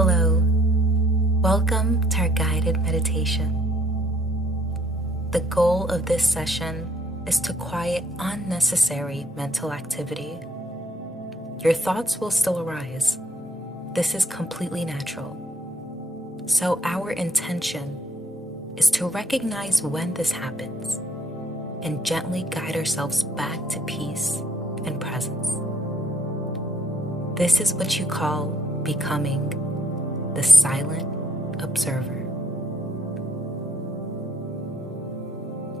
Hello, welcome to our guided meditation. The goal of this session is to quiet unnecessary mental activity. Your thoughts will still arise. This is completely natural. So our intention is to recognize when this happens and gently guide ourselves back to peace and presence. This is what you call becoming the silent observer.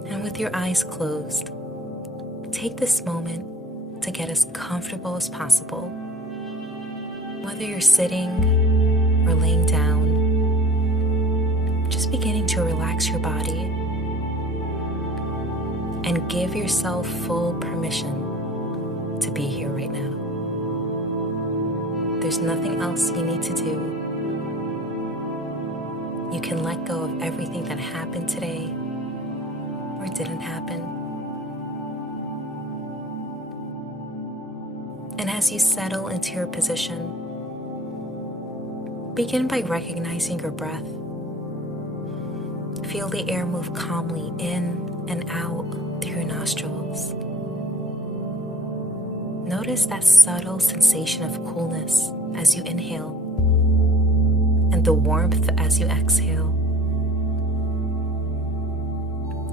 And with your eyes closed, take this moment to get as comfortable as possible. Whether you're sitting or laying down, just beginning to relax your body and give yourself full permission to be here right now. There's nothing else you need to do. You can let go of everything that happened today or didn't happen. And as you settle into your position, begin by recognizing your breath. Feel the air move calmly in and out through your nostrils. Notice that subtle sensation of coolness as you inhale and the warmth as you exhale.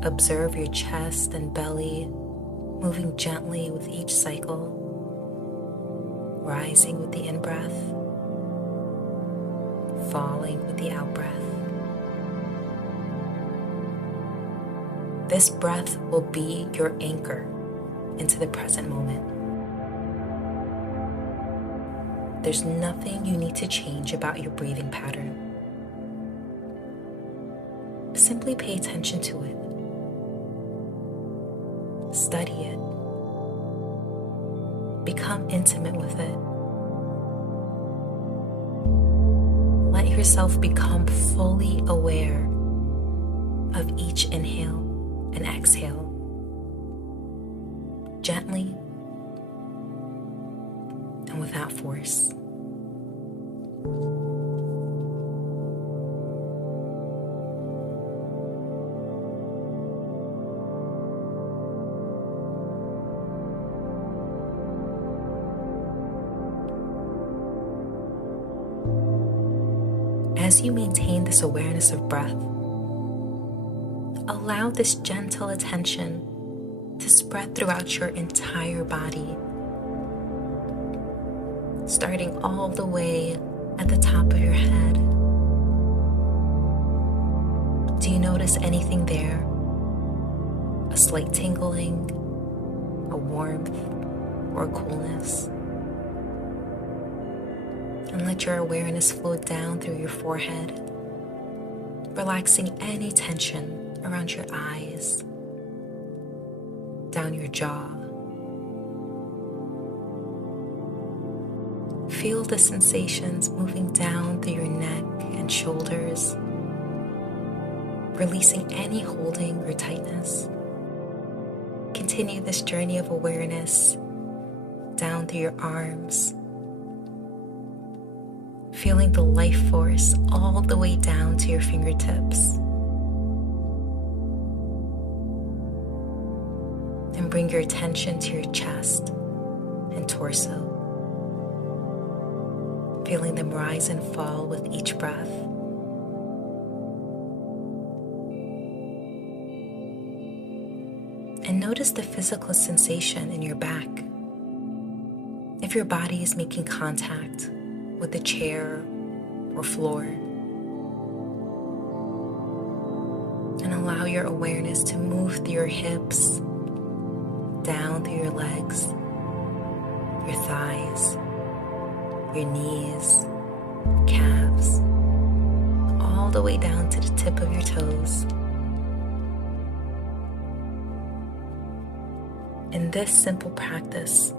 Observe your chest and belly moving gently with each cycle, rising with the in-breath, falling with the out-breath. This breath will be your anchor into the present moment. There's nothing you need to change about your breathing pattern. Simply pay attention to it. Study it. Become intimate with it. Let yourself become fully aware of each inhale and exhale. Gently and without force. As you maintain this awareness of breath, allow this gentle attention to spread throughout your entire body, starting all the way at the top of your head. Do you notice anything there? A slight tingling, a warmth, or a coolness? And let your awareness flow down through your forehead, relaxing any tension around your eyes, down your jaw. Feel the sensations moving down through your neck and shoulders, releasing any holding or tightness. Continue this journey of awareness down through your arms, feeling the life force all the way down to your fingertips. And bring your attention to your chest and torso, feeling them rise and fall with each breath. And notice the physical sensation in your back. If your body is making contact with the chair or floor. And allow your awareness to move through your hips, down through your legs, your thighs, your knees, calves, all the way down to the tip of your toes. In this simple practice,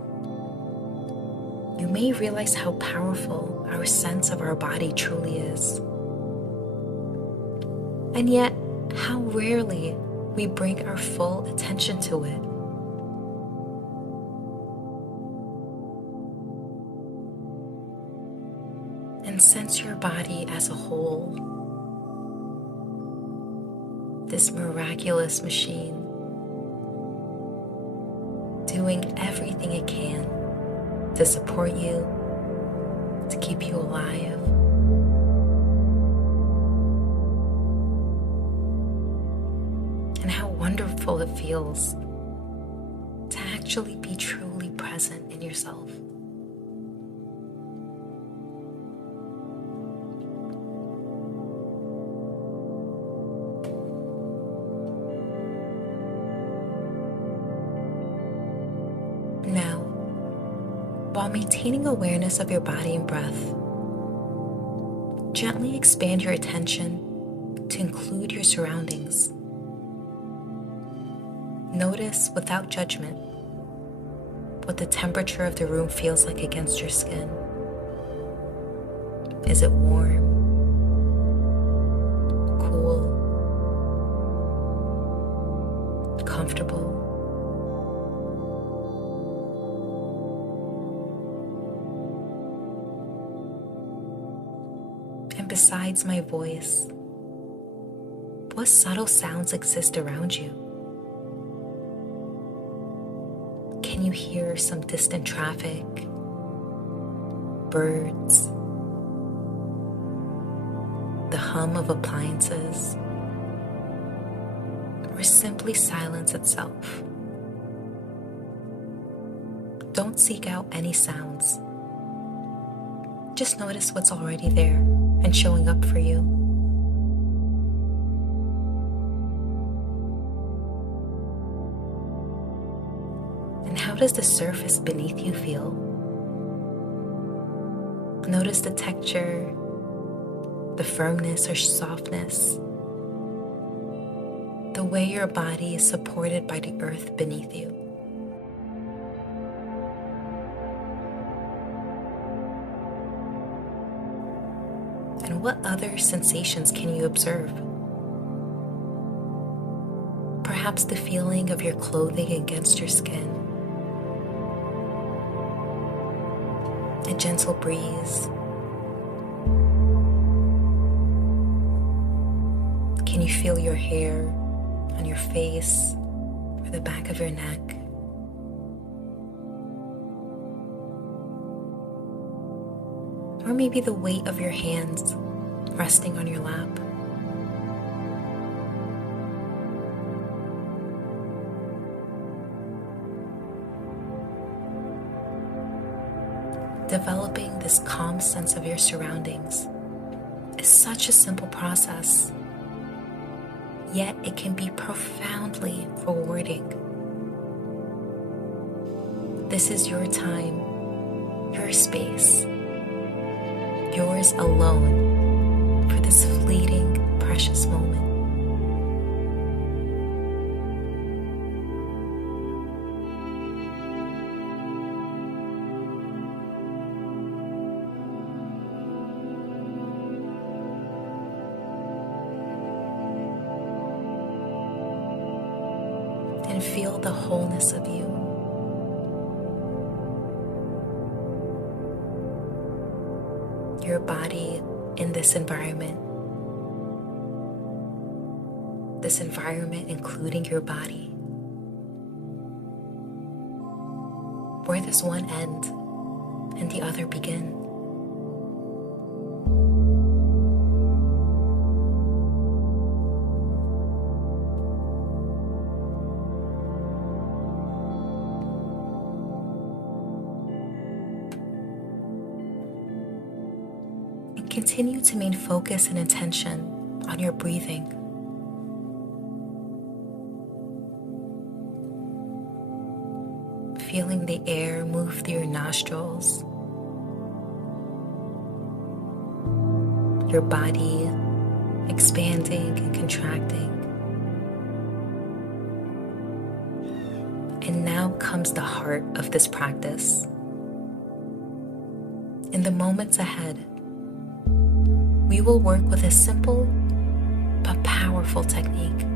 you may realize how powerful our sense of our body truly is. And yet, how rarely we bring our full attention to it. and sense your body as a whole, this miraculous machine doing everything it can to support you, to keep you alive. And how wonderful it feels to actually be truly present in yourself. Now, while maintaining awareness of your body and breath, gently expand your attention to include your surroundings. Notice without judgment what the temperature of the room feels like against your skin. Is it warm? Cool? Comfortable? And besides my voice, what subtle sounds exist around you? Can you hear some distant traffic, birds, the hum of appliances, or simply silence itself? Don't seek out any sounds. Just notice what's already there and showing up for you. And how does the surface beneath you feel? Notice the texture, the firmness or softness, the way your body is supported by the earth beneath you. And what other sensations can you observe? Perhaps the feeling of your clothing against your skin, a gentle breeze. Can you feel your hair on your face or the back of your neck? Or maybe the weight of your hands resting on your lap. Developing this calm sense of your surroundings is such a simple process, yet it can be profoundly rewarding. This is your time, your space, yours alone for this fleeting, precious moment. And feel the wholeness of you. Your body in this environment including your body. Where does one end and the other begin? Continue to maintain focus and intention on your breathing. Feeling the air move through your nostrils, your body expanding and contracting. And now comes the heart of this practice. In the moments ahead, we will work with a simple but powerful technique.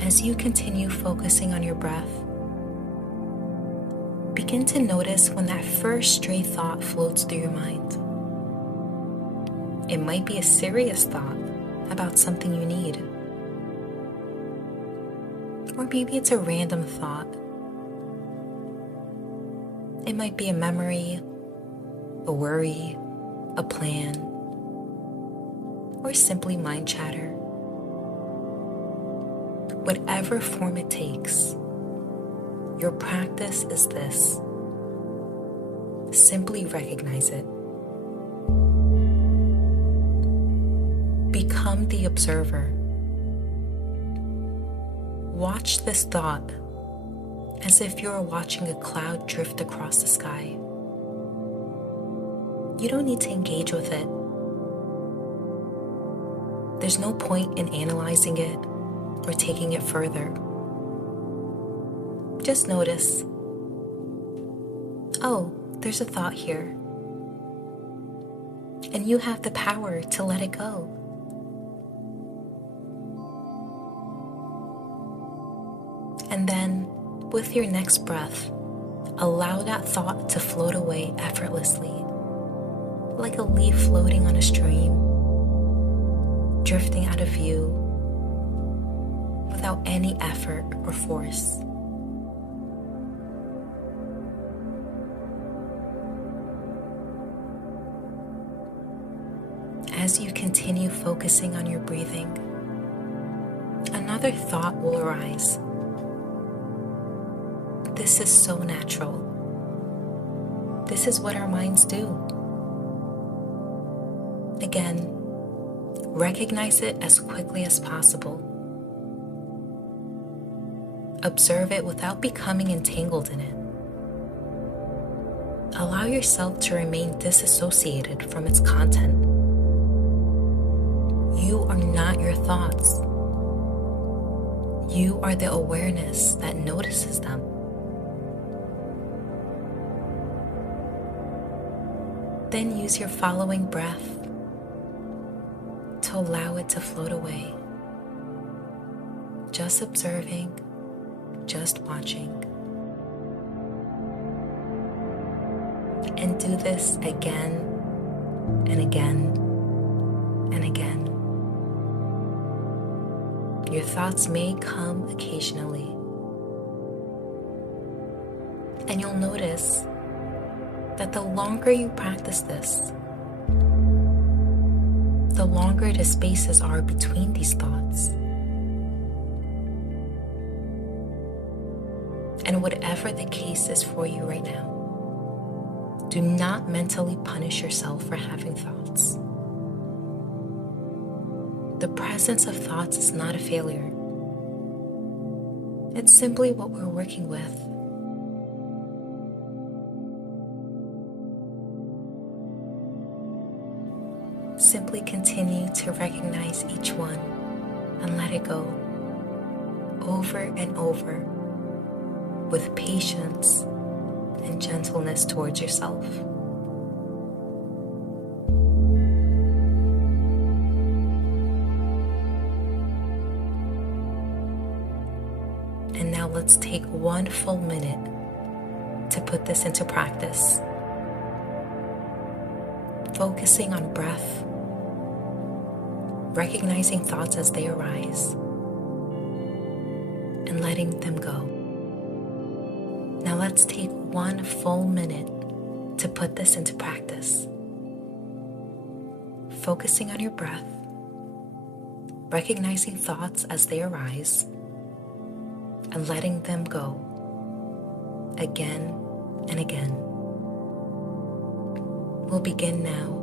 As you continue focusing on your breath, begin to notice when that first stray thought floats through your mind. It might be a serious thought about something you need. Or maybe it's a random thought. It might be a memory, a worry, a plan, or simply mind chatter. Whatever form it takes, your practice is this. Simply recognize it. Become the observer. Watch this thought as if you are watching a cloud drift across the sky. You don't need to engage with it. There's no point in analyzing it or taking it further. Just notice, oh, there's a thought here. And you have the power to let it go. And then, with your next breath, allow that thought to float away effortlessly, like a leaf floating on a stream, drifting out of view without any effort or force. As you continue focusing on your breathing, another thought will arise. This is so natural. This is what our minds do. Again, recognize it as quickly as possible. Observe it without becoming entangled in it. Allow yourself to remain disassociated from its content. You are not your thoughts. You are the awareness that notices them. Then use your following breath to allow it to float away. Just observing, just watching. And do this again and again and again. Your thoughts may come occasionally, and you'll notice that the longer you practice this, the longer the spaces are between these thoughts. And whatever the case is for you right now, do not mentally punish yourself for having thoughts. The presence of thoughts is not a failure. It's simply what we're working with. Simply continue to recognize each one and let it go over and over with patience and gentleness towards yourself. And now let's take 1 full minute to put this into practice. Focusing on breath, recognizing thoughts as they arise, and letting them go. Now let's take 1 full minute to put this into practice. Focusing on your breath, recognizing thoughts as they arise, and letting them go again and again. We'll begin now.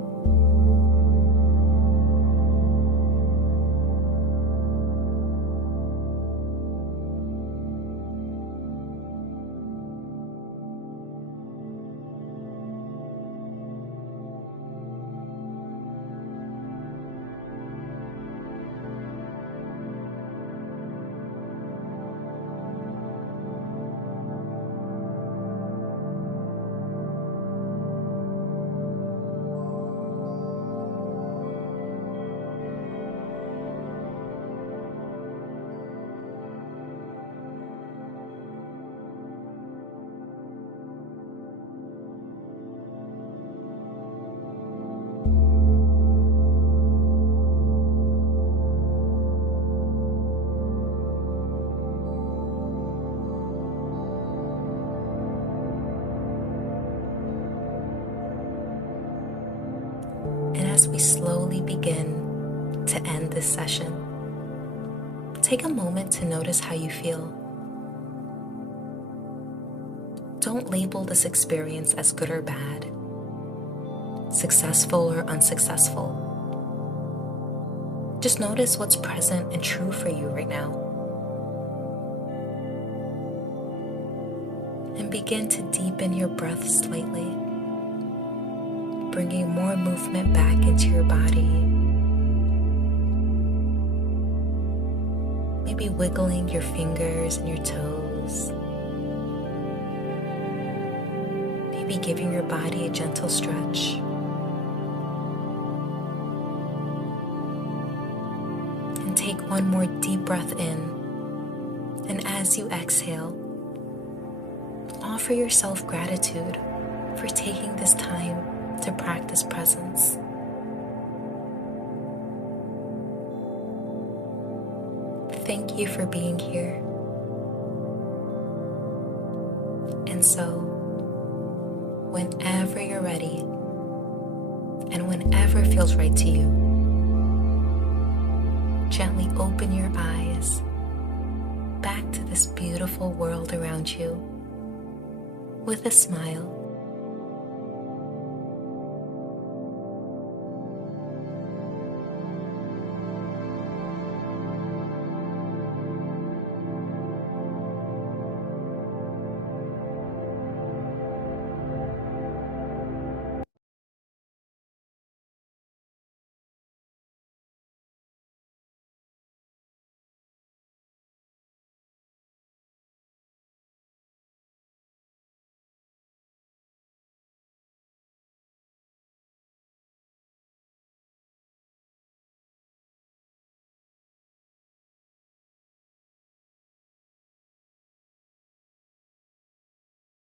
And as we slowly begin to end this session, take a moment to notice how you feel. Don't label this experience as good or bad, successful or unsuccessful. Just notice what's present and true for you right now. And begin to deepen your breath slightly, bringing more movement back into your body. Maybe wiggling your fingers and your toes. Maybe giving your body a gentle stretch. And take one more deep breath in. And as you exhale, offer yourself gratitude for taking this time to practice presence. Thank you for being here. And so, whenever you're ready, and whenever it feels right to you, gently open your eyes back to this beautiful world around you with a smile.